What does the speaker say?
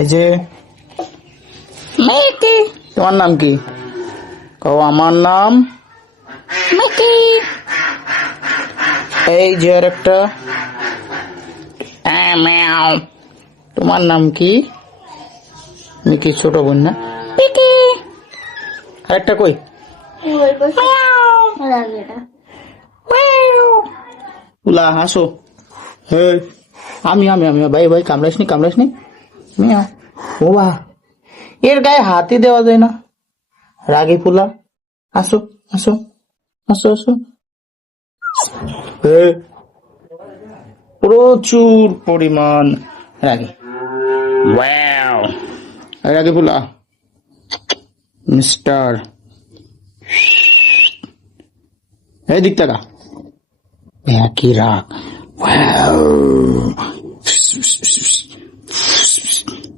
এই যে মিকি তোমার নাম কি? কও আমার নাম মিকি এই যে আর একটা ম্যাও তোমার নাম কি? মিকি ছোট বোন না? মিকি আরেকটা কই? তুলা হাসো। হে আমি আমি আমি ভাই ভাই কামড়াস নি মিয়াও। ও বা এর গায়ে হাতই দেওয়া যায় না। রাগী ফুলা আসো আসো আসো আসো। হে প্রচুর পরিমাণ রাগী। ওয়াও রাগী ফুলা মিস্টার এই দিক টাকা একই রাগ।